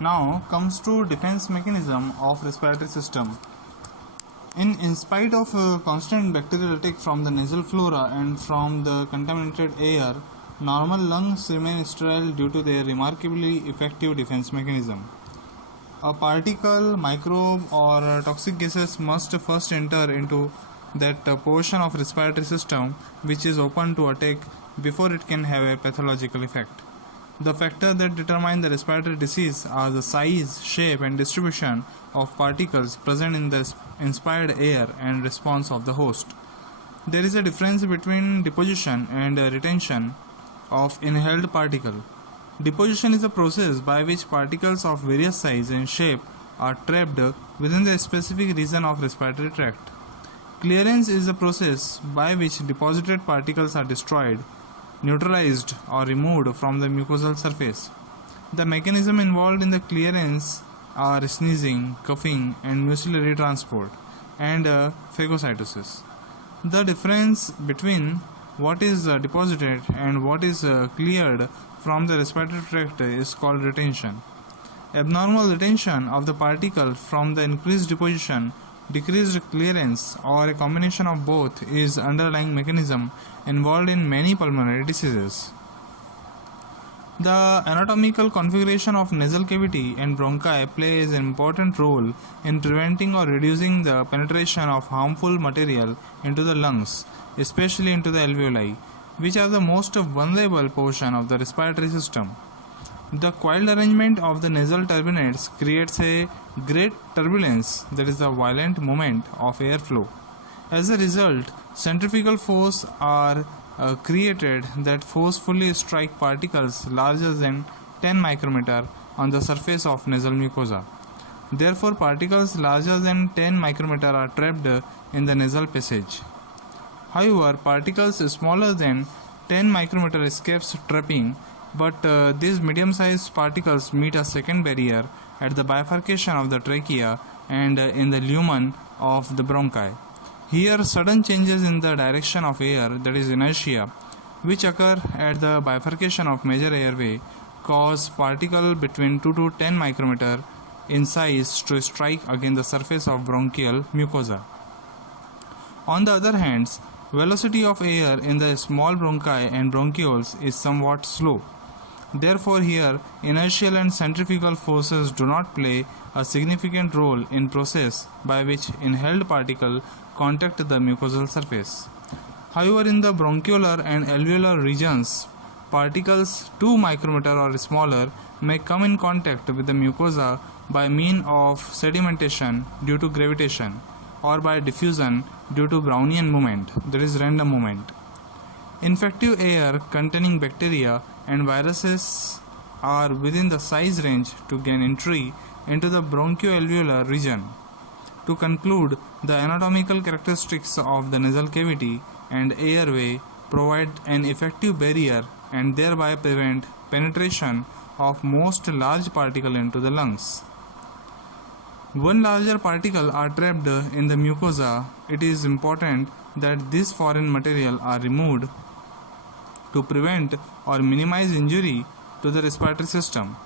Now comes to defense mechanism of respiratory system. In spite of constant bacterial attack from the nasal flora and from the contaminated air, normal lungs remain sterile due to their remarkably effective defense mechanism. A particle, microbe, or toxic gases must first enter into that portion of respiratory system which is open to attack before it can have a pathological effect. The factors that determine the respiratory disease are the size, shape, and distribution of particles present in the inspired air and response of the host. There is a difference between deposition and retention of inhaled particle. Deposition is a process by which particles of various size and shape are trapped within the specific region of respiratory tract. Clearance is a process by which deposited particles are destroyed, neutralized, or removed from the mucosal surface. The mechanism involved in the clearance are sneezing, coughing, and mucillary transport, and phagocytosis. The difference between what is deposited and what is cleared from the respiratory tract is called retention. Abnormal retention of the particle from the increased deposition, decreased clearance, or a combination of both is underlying mechanism involved in many pulmonary diseases. The anatomical configuration of nasal cavity and bronchi plays an important role in preventing or reducing the penetration of harmful material into the lungs, especially into the alveoli, which are the most vulnerable portion of the respiratory system. The coiled arrangement of the nasal turbinates creates a great turbulence, that is the violent movement of airflow. As a result, centrifugal force are created that forcefully strike particles larger than 10 micrometer on the surface of nasal mucosa. Therefore, particles larger than 10 micrometer are trapped in the nasal passage. However, particles smaller than 10 micrometer escapes trapping, but these medium-sized particles meet a second barrier at the bifurcation of the trachea and in the lumen of the bronchi. Here, sudden changes in the direction of air, that is inertia, which occur at the bifurcation of major airway, cause particles between 2 to 10 micrometer in size to strike against the surface of bronchial mucosa. On the other hand, velocity of air in the small bronchi and bronchioles is somewhat slow. Therefore, here inertial and centrifugal forces do not play a significant role in process by which inhaled particle contact the mucosal surface. However, in the bronchiolar and alveolar regions, particles 2 micrometer or smaller may come in contact with the mucosa by means of sedimentation due to gravitation or by diffusion due to Brownian movement, that is random movement. Infective air containing bacteria and viruses are within the size range to gain entry into the bronchoalveolar region. To conclude, the anatomical characteristics of the nasal cavity and airway provide an effective barrier and thereby prevent penetration of most large particles into the lungs. When larger particles are trapped in the mucosa, it is important that these foreign material are removed to prevent or minimize injury to the respiratory system.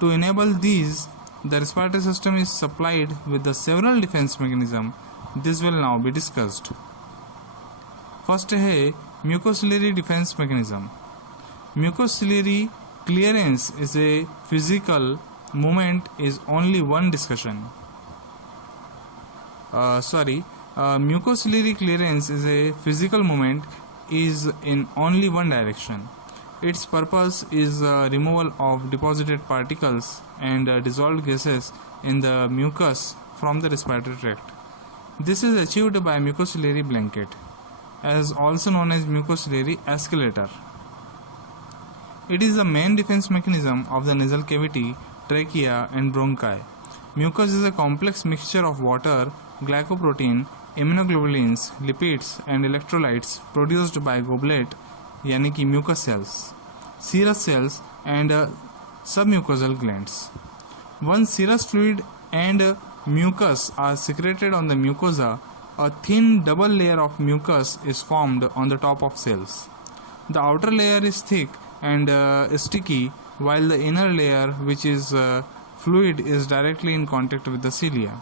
To enable these, the respiratory system is supplied with the several defense mechanisms. This will now be discussed. First है mucociliary defense mechanism. Mucociliary clearance is a physical movement is only one discussion. Mucociliary clearance is a physical movement is in only one direction. Its purpose is removal of deposited particles and dissolved gases in the mucus from the respiratory tract. This is achieved by mucociliary blanket, as also known as mucociliary escalator. It is the main defense mechanism of the nasal cavity, trachea, and bronchi. Mucus is a complex mixture of water, glycoprotein, immunoglobulins, lipids, and electrolytes produced by goblet, यानी कि mucus cells, serous cells, and submucosal glands. Once serous fluid and mucus are secreted on the mucosa, a thin double layer of mucus is formed on the top of cells. The outer layer is thick and sticky, while the inner layer, which is fluid is directly in contact with the cilia.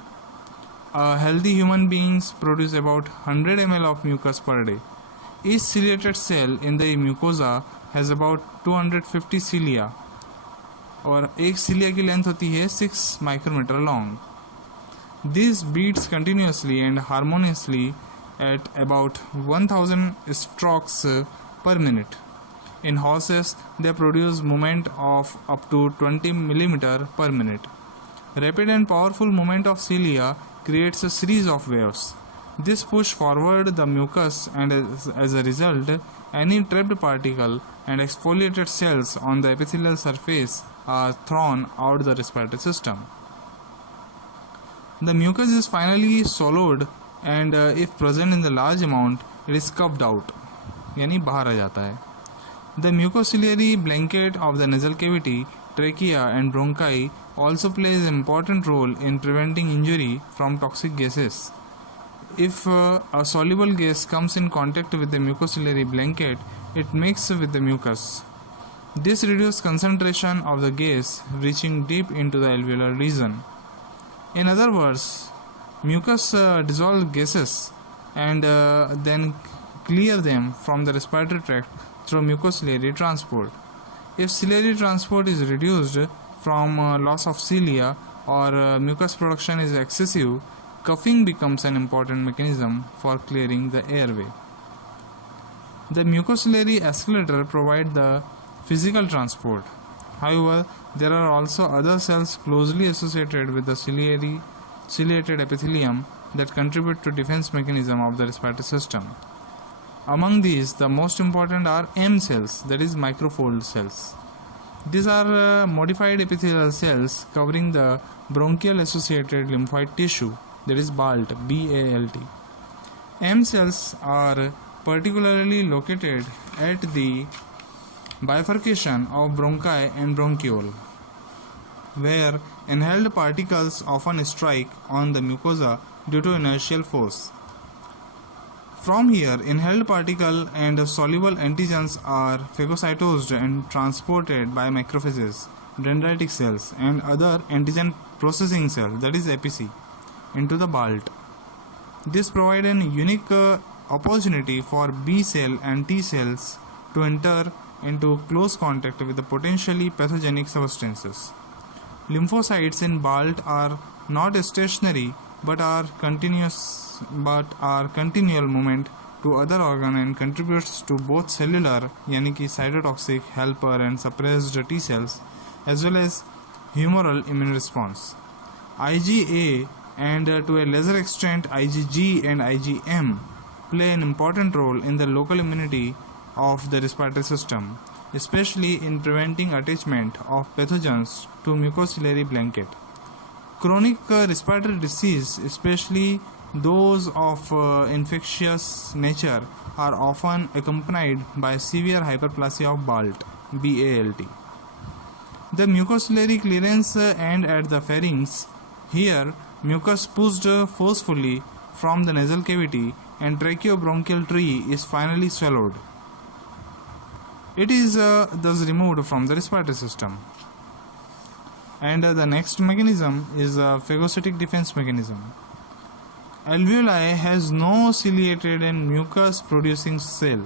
A healthy human beings produce about 100 ml of mucus per day. Each ciliated cell in the mucosa has about 250 cilia और एक cilia की length होती है 6 micrometer long. This beats continuously and harmoniously at about 1000 strokes per minute. In horses, they produce movement of up to 20 mm per minute. Rapid and powerful movement of cilia creates a series of waves. This push forward the mucus, and as a result, any trapped particle and exfoliated cells on the epithelial surface are thrown out the respiratory system. The mucus is finally swallowed, and if present in the large amount, it is scooped out, यानी बाहर आ जाता है. The mucociliary blanket of the nasal cavity, trachea and bronchi also plays an important role in preventing injury from toxic gases. If a soluble gas comes in contact with the mucociliary blanket, it mixes with the mucus. This reduces concentration of the gas reaching deep into the alveolar region. In other words, mucus dissolves gases and then clear them from the respiratory tract through mucociliary transport. If ciliary transport is reduced from loss of cilia or mucus production is excessive, coughing becomes an important mechanism for clearing the airway. The mucociliary escalator provides the physical transport. However, there are also other cells closely associated with the ciliated epithelium that contribute to defense mechanism of the respiratory system. Among these, the most important are M cells, that is microfold cells. These are modified epithelial cells covering the bronchial associated lymphoid tissue, that is BALT, B-A-L-T. M cells are particularly located at the bifurcation of bronchi and bronchiole, where inhaled particles often strike on the mucosa due to inertial force. From here, inhaled particle and soluble antigens are phagocytosed and transported by macrophages, dendritic cells, and other antigen processing cells, that is APC, into the BALT. This provides an unique opportunity for B cell and T cells to enter into close contact with the potentially pathogenic substances. Lymphocytes in BALT are not stationary but are continual movement to other organ and contributes to both cellular यानी कि cytotoxic helper and suppressed T cells as well as humoral immune response. IgA and to a lesser extent IgG and IgM play an important role in the local immunity of the respiratory system, especially in preventing attachment of pathogens to mucociliary blanket. Chronic respiratory disease, especially those of infectious nature, are often accompanied by severe hyperplasia of BALT, B-A-L-T. The mucociliary clearance end at the pharynx. Here, mucus pushed forcefully from the nasal cavity and tracheobronchial tree is finally swallowed. It is thus removed from the respiratory system. And the next mechanism is a phagocytic defense mechanism. Alveoli has no ciliated and mucus producing cell.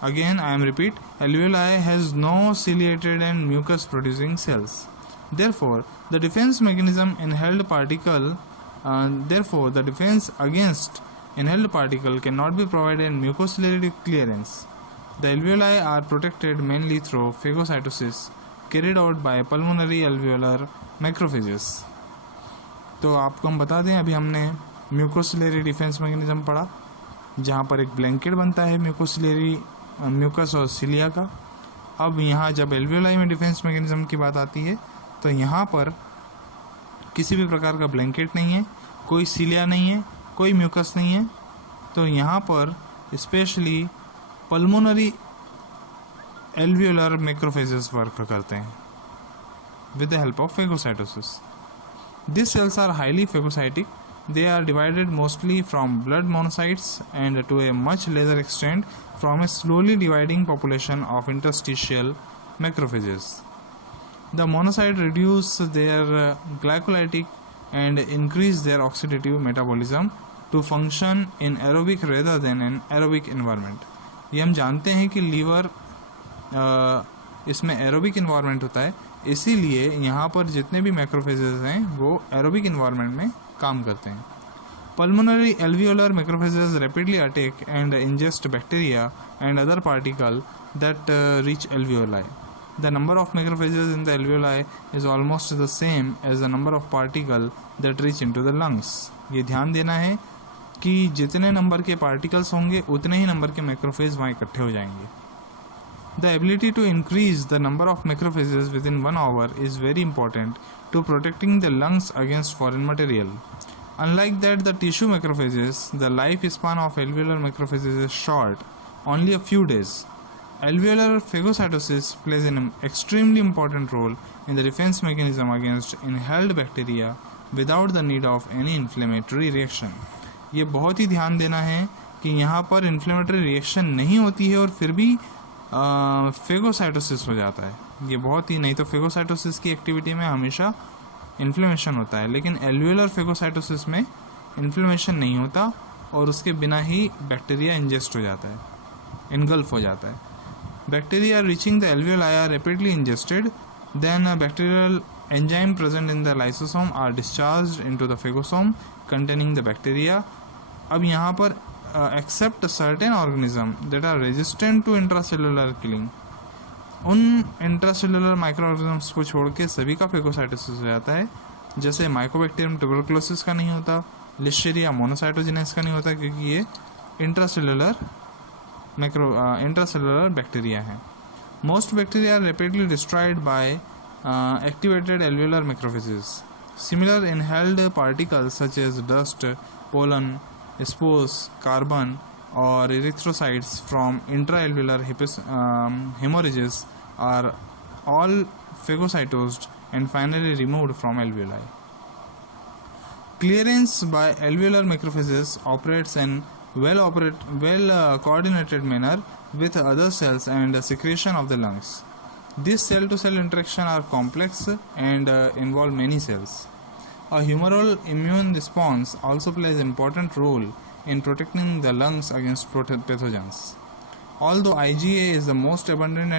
Again, I am repeat, alveoli has no ciliated and mucus producing cells. Therefore, the defense mechanism inhaled particle. Therefore, the defense against inhaled particle cannot be provided in mucociliary clearance. The alveoli are protected mainly through phagocytosis carried out by pulmonary alveolar macrophages. तो आपको हम बता दें, अभी हमने mucociliary defence mechanism पढ़ा जहाँ पर एक ब्लैंकेट बनता है म्यूकस और सिलिया का. अब यहाँ जब एल्वियोलाई में डिफेंस मैकेनिज्म की बात आती है तो यहाँ पर किसी भी प्रकार का ब्लैंकेट नहीं है, कोई सिलिया नहीं है, कोई म्यूकस नहीं है. तो यहाँ पर specially pulmonary alveolar macrophages work करते हैं with the help of phagocytosis. These cells are highly phagocytic. They are divided mostly from blood monocytes and to a much lesser extent from a slowly dividing population of interstitial macrophages. The monocyte reduce their glycolytic and increase their oxidative metabolism to function in aerobic rather than an aerobic environment. ये हम जानते हैं कि liver इसमें aerobic environment होता है, इसीलिए यहाँ पर जितने भी मैक्रोफेजेस हैं वो एरोबिक इन्वायरमेंट में काम करते हैं. Pulmonary alveolar macrophages rapidly attack and ingest bacteria and other particles that reach alveoli. The number of macrophages in the alveoli is almost the same as the number of particles that reach into the lungs. ये ध्यान देना है कि जितने number के particles होंगे उतने ही number के मैक्रोफेज वहाँ इकट्ठे हो जाएंगे. The ability to increase the number of macrophages within 1 hour is very important to protecting the lungs against foreign material. Unlike that, the tissue macrophages, the lifespan of alveolar macrophages is short, only a few days. Alveolar phagocytosis plays an extremely important role in the defense mechanism against inhaled bacteria without the need of any inflammatory reaction. ये बहुत ही ध्यान देना है कि यहाँ पर inflammatory reaction नहीं होती है और फिर भी फेगोसाइटोसिस हो जाता है. ये बहुत ही, नहीं तो फेगोसाइटोसिस की एक्टिविटी में हमेशा इन्फ्लेमेशन होता है, लेकिन एल्वियोलर फेगोसाइटोसिस में इन्फ्लेमेशन नहीं होता और उसके बिना ही बैक्टीरिया इंजेस्ट हो जाता है, इनगल्फ हो जाता है. Bacteria reaching the alveoli are rapidly ingested, then bacterial enzyme present in the lysosome are discharged into the phagosome containing the bacteria. अब यहाँ पर except certain organism that are resistant to intracellular killing, उन intracellular micro organisms को छोड़ के सभी का phagocytosis हो जाता है. जैसे माइकोबैक्टीरियम ट्यूबरकुलोसिस का नहीं होता, लिस्टेरिया मोनोसाइटोजेनेस का नहीं होता, क्योंकि ये इंट्रासेलुलर बैक्टीरिया है. Most bacteria are rapidly destroyed by activated alveolar macrophages. Similar inhaled particles such as dust, pollen, spores, carbon or erythrocytes from intraalveolar hemorrhages are all phagocytosed and finally removed from alveoli. Clearance by alveolar macrophages operates in well coordinated manner with other cells and secretion of the lungs. These cell-to-cell interactions are complex and involve many cells. A humoral immune response also plays an important role in protecting the lungs against pathogens. Although IgA is the most abundant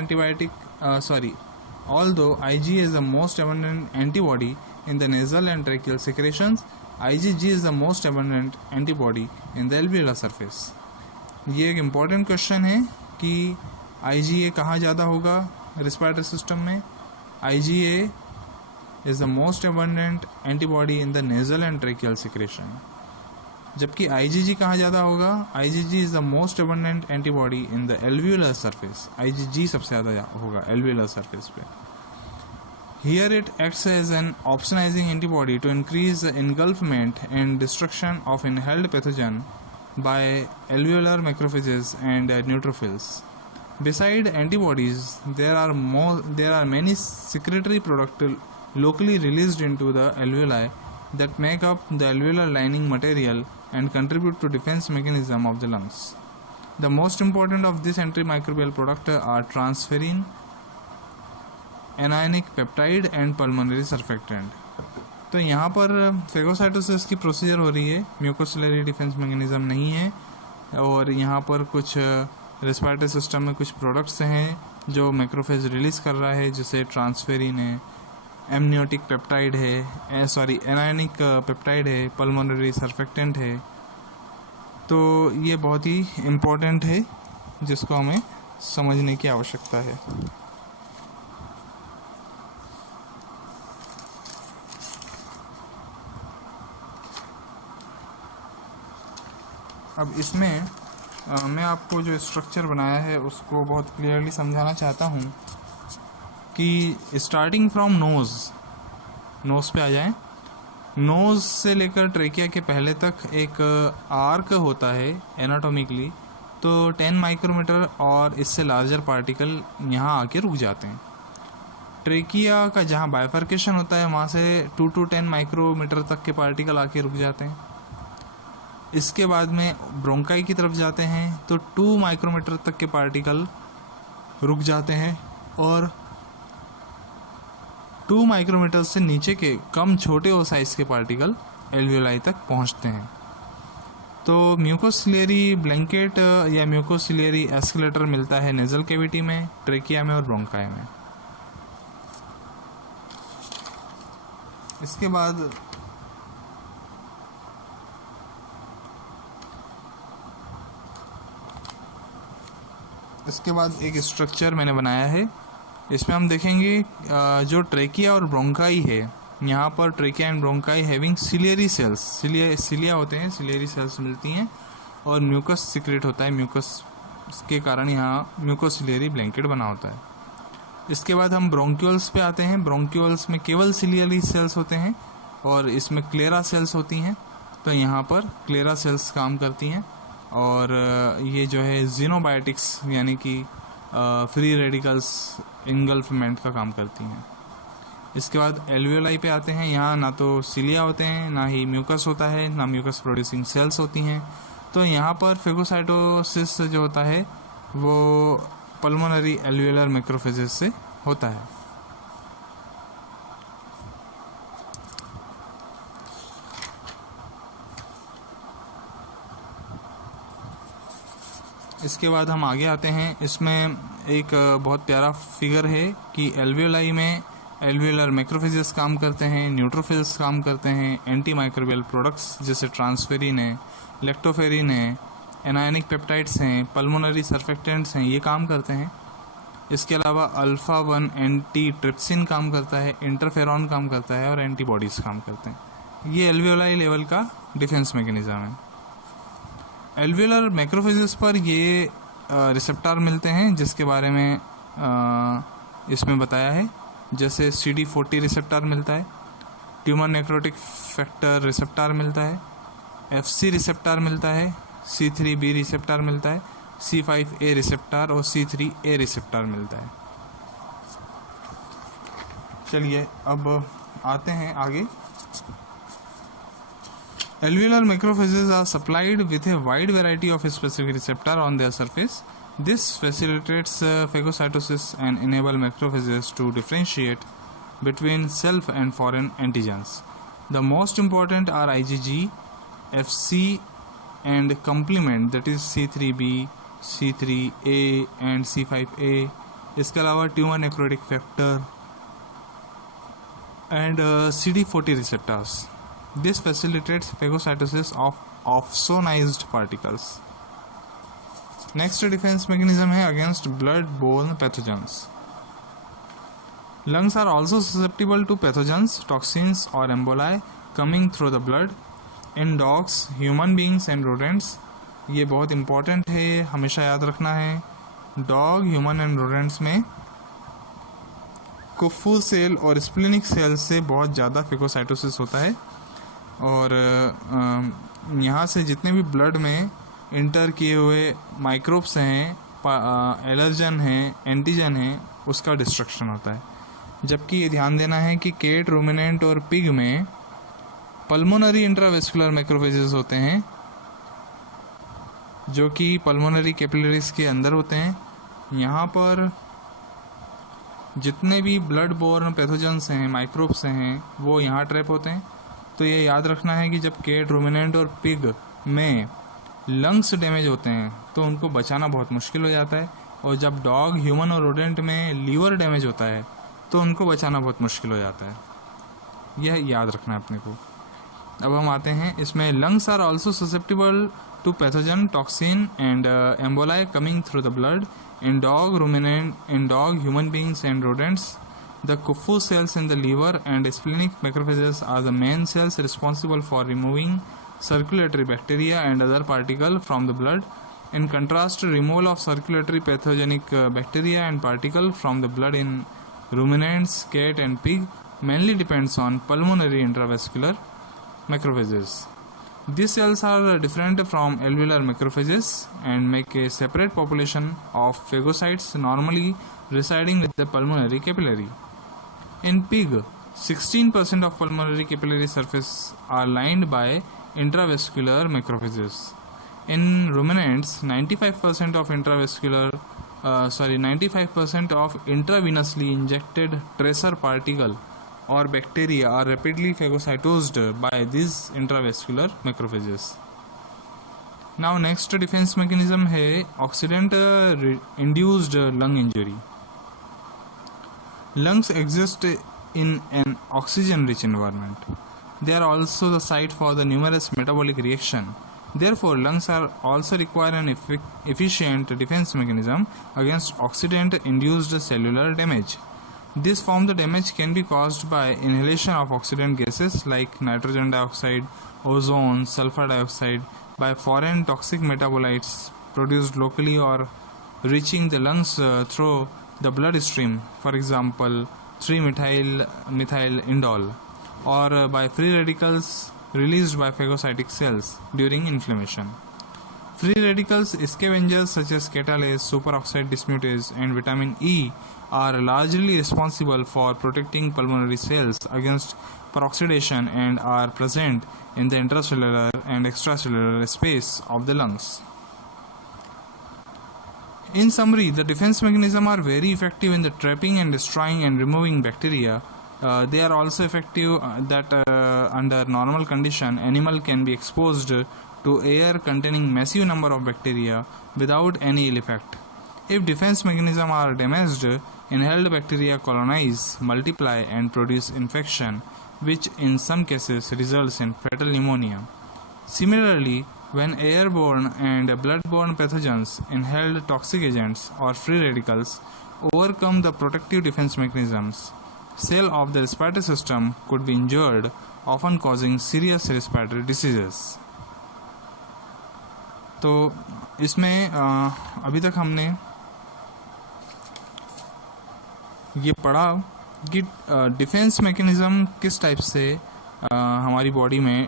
antibody in the nasal and tracheal secretions, IgG is the most abundant antibody in the alveolar surface. ये एक important question है कि IgA कहाँ ज़्यादा होगा respiratory system में. IgA is the most abundant antibody in the nasal and tracheal secretion. जबकि IgG कहाँ ज़्यादा होगा? IgG is the most abundant antibody in the alveolar surface. IgG सबसे ज़्यादा होगा alveolar surface पे. Here it acts as an opsonizing antibody to increase the engulfment and destruction of inhaled pathogen by alveolar macrophages and neutrophils. Beside antibodies, there are many secretory products locally released into the alveoli that make up the alveolar lining material and contribute to defense mechanism of the lungs. The most important of these antimicrobial products are transferrin, anionic peptide and pulmonary surfactant. तो यहाँ पर phagocytosis की procedure हो रही है, mucociliary defence mechanism नहीं है, और यहाँ पर कुछ रेस्पिरेटरी सिस्टम में कुछ प्रोडक्ट्स हैं जो मैक्रोफेज रिलीज कर रहा है, जैसे ट्रांसफेरिन है, एमनियोटिक पेप्टाइड है, एनायनिक पेप्टाइड है, पल्मोनरी सर्फेक्टेंट है. तो ये बहुत ही इम्पोर्टेंट है जिसको हमें समझने की आवश्यकता है. अब इसमें मैं आपको जो स्ट्रक्चर बनाया है उसको बहुत क्लियरली समझाना चाहता हूँ कि स्टार्टिंग फ्रॉम नोज़ पे आ जाएं. नोज़ से लेकर ट्रेकिया के पहले तक एक आर्क होता है एनाटॉमिकली, तो 10 माइक्रोमीटर और इससे लार्जर पार्टिकल यहाँ आके रुक जाते हैं. ट्रेकिया का जहाँ बाइफर्केशन होता है वहाँ से 2 to 10 माइक्रोमीटर तक के पार्टिकल आके रुक जाते हैं. इसके बाद में ब्रोंकाई की तरफ जाते हैं तो 2 माइक्रोमीटर तक के पार्टिकल रुक जाते हैं, और 2 माइक्रोमीटर से नीचे के कम छोटे और साइज के पार्टिकल एल्वियोलाई तक पहुंचते हैं। तो म्यूकोसिलियरी ब्लैंकेट या म्यूकोसिलियरी एस्केलेटर मिलता है नेजल कैविटी में, ट्रेकिया में और ब्रोंकाई में। इसके बाद एक स्ट्रक्चर मैंने बनाया है। इसमें हम देखेंगे जो ट्रेकिया और ब्रोंकाई है, यहाँ पर trachea and bronchi having ciliary cells, cilia होते हैं, सिलियरी सेल्स मिलती हैं और म्यूकस सिक्रेट होता है, म्यूकस के कारण यहाँ म्यूकोसिलियरी ब्लैंकेट बना होता है। इसके बाद हम ब्रोंक्यूल्स पे आते हैं। ब्रोंक्यूल्स में केवल सिलियरी सेल्स होते हैं और इसमें क्लेरा सेल्स होती हैं। तो यहाँ पर क्लेरा सेल्स काम करती हैं और ये जो है जीनोबायोटिक्स यानी कि फ्री रेडिकल्स इंगल्फमेंट का काम करती हैं। इसके बाद एल्वियोलाई पे आते हैं। यहाँ ना तो सिलिया होते हैं, ना ही म्यूकस होता है, ना म्यूकस प्रोड्यूसिंग सेल्स होती हैं। तो यहाँ पर फेगोसाइटोसिस जो होता है वो पल्मोनरी एल्वियोलर मैक्रोफेजेस से होता है। इसके बाद हम आगे आते हैं। इसमें एक बहुत प्यारा फिगर है कि एल्वियोलाई में एल्वियोलर मैक्रोफेजेस काम करते हैं, न्यूट्रोफिल्स काम करते हैं, एंटी माइक्रोबियल प्रोडक्ट्स जैसे ट्रांसफेरिन है, लेक्टोफेरिन है, एनायनिक पेप्टाइड्स हैं, पल्मोनरी सर्फेक्टेंट्स हैं, ये काम करते हैं। इसके अलावा अल्फा 1 एंटी ट्रिप्सिन काम करता है, इंटरफेरॉन काम करता है और एंटीबॉडीज काम करते हैं। ये एल्वियोलाई लेवल का डिफेंस मैकेनिज्म है। एल्वियोलर मैक्रोफेजेस पर ये रिसेप्टर मिलते हैं जिसके बारे में इसमें बताया है, जैसे CD40 रिसेप्टर मिलता है, ट्यूमर नेक्रोटिक फैक्टर रिसेप्टर मिलता है, FC रिसेप्टर मिलता है, C3b रिसेप्टर मिलता है, C5a रिसेप्टर और C3a रिसेप्टर मिलता है। चलिए अब आते हैं आगे। Alveolar macrophages are supplied with a wide variety of specific receptor on their surface. This facilitates phagocytosis and enable macrophages to differentiate between self and foreign antigens. The most important are IgG, FC and complement, that is C3b, C3a and C5a. इसके अलावा tumour necrotic factor and CD40 receptors. This facilitates phagocytosis of opsonized particles. Next defense mechanism है against blood-borne pathogens. Lungs are also susceptible to pathogens, toxins or emboli coming through the blood. In dogs, human beings and rodents, ये बहुत important है, हमेशा याद रखना है। Dog, human and rodents में कुफ्फू cell और स्प्लिनिक सेल से बहुत ज़्यादा फेगोसाइटोसिस होता है और यहाँ से जितने भी ब्लड में इंटर किए हुए माइक्रोब्स हैं, एलर्जन हैं, एंटीजन हैं, उसका डिस्ट्रक्शन होता है। जबकि ये ध्यान देना है कि केट, रूमिनेंट और पिग में पल्मोनरी इंट्रावेस्कुलर मैक्रोफेजेस होते हैं जो कि पल्मोनरी कैपिलरीज के अंदर होते हैं। यहाँ पर जितने भी ब्लड बोर्न पैथोजेंस हैं, माइक्रोब्स हैं, वो यहाँ ट्रैप होते हैं। तो ये याद रखना है कि जब केट, रूमिनेंट और पिग में लंग्स डैमेज होते हैं तो उनको बचाना बहुत मुश्किल हो जाता है, और जब डॉग, ह्यूमन और रोडेंट में लीवर डैमेज होता है तो उनको बचाना बहुत मुश्किल हो जाता है। यह याद रखना है अपने को। अब हम आते हैं इसमें। Lungs are also susceptible to pathogen, toxin and emboli coming through the blood in dog, ruminant, in dog, human beings and rodents. The Kupffu cells in the liver and splenic macrophages are the main cells responsible for removing circulatory bacteria and other particles from the blood. In contrast, removal of circulatory pathogenic bacteria and particles from the blood in ruminants, cat and pig mainly depends on pulmonary intravascular macrophages. These cells are different from alveolar macrophages and make a separate population of phagocytes normally residing with the pulmonary capillary. In pig, 16% of pulmonary capillary surface are lined by intravascular macrophages. In ruminants, 95% of 95% of intravenously injected tracer particle or bacteria are rapidly phagocytosed by these intravascular macrophages. Now next defense mechanism है oxidant induced lung injury. Lungs exist in an oxygen rich environment. They are also the site for the numerous metabolic reaction. Therefore, lungs are also require an efficient defense mechanism against oxidant induced cellular damage. This form the damage can be caused by inhalation of oxidant gases like nitrogen dioxide, ozone, sulfur dioxide by foreign toxic metabolites produced locally or reaching the lungs through the bloodstream, for example 3-methyl indole, or by free radicals released by phagocytic cells during inflammation. Free radicals scavengers such as catalase, superoxide dismutase, and vitamin E are largely responsible for protecting pulmonary cells against peroxidation and are present in the intracellular and extracellular space of the lungs. In summary, the defense mechanisms are very effective in the trapping and destroying and removing bacteria. They are also effective that under normal condition, animal can be exposed to air containing massive number of bacteria without any ill effect. If defense mechanisms are damaged, inhaled bacteria colonize, multiply, and produce infection, which in some cases results in fatal pneumonia. Similarly, when airborne and bloodborne pathogens, inhaled toxic agents, or free radicals overcome the protective defense mechanisms, cell of the respiratory system could be injured, often causing serious respiratory diseases. तो इसमें अभी तक हमने ये पढ़ा कि defence mechanism किस type से हमारी बॉडी में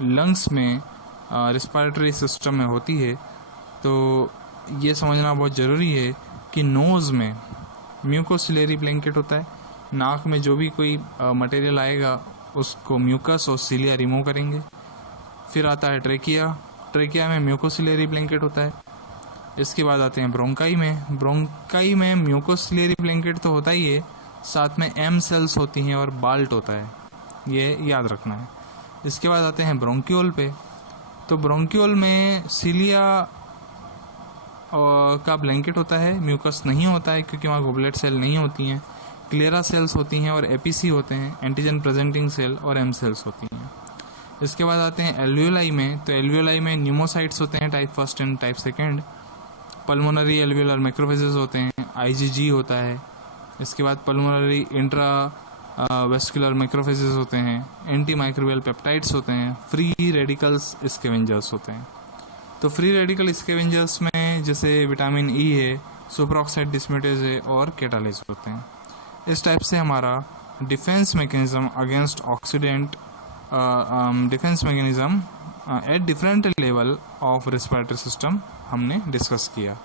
लंग्स में रिस्पायरेटरी सिस्टम में होती है. तो ये समझना बहुत ज़रूरी है कि नोज़ में म्यूकोसिलरी ब्लैंकेट होता है. नाक में जो भी कोई मटेरियल आएगा उसको म्यूकस और सीलिया रिमूव करेंगे. फिर आता है ट्रेकिया. ट्रेकिया में म्यूकोसिलरी ब्लैंकेट होता है. इसके बाद आते हैं ब्रोंकाई में. ब्रोंकाई में म्यूकोसिलरी ब्लैंकेट तो होता ही है, साथ में एम सेल्स होती हैं और बाल्ट होता है, ये याद रखना है. इसके बाद आते हैं ब्रोंक्यूल पे. तो ब्रोंक्यूल में सीलिया का ब्लैंकेट होता है, म्यूकस नहीं होता है क्योंकि वहाँ गोबलेट सेल नहीं होती हैं. क्लेरा सेल्स होती हैं और एपीसी होते हैं, एंटीजन प्रेजेंटिंग सेल और एम सेल्स होती हैं. इसके बाद आते हैं एल्वियोलाई में. तो एल्वियोलाई में न्यूमोसाइट्स होते हैं, type first and type second. Pulmonary alveolar macrophages होते हैं, आईजीजी होता है. इसके बाद पल्मोनरी इंट्रा वेस्कुलर मैक्रोफेजेस होते हैं, एंटी माइक्रोबियल पेप्टाइड्स होते हैं, फ्री रेडिकल्स स्कैवेंजर्स होते हैं. तो फ्री रेडिकल स्कैवेंजर्स में जैसे विटामिन ई है, सुपरऑक्साइड डिस्म्यूटेज है और कैटालेज होते हैं. इस टाइप से हमारा defence mechanism against oxidant defence mechanism at different level of respiratory system हमने डिस्कस किया.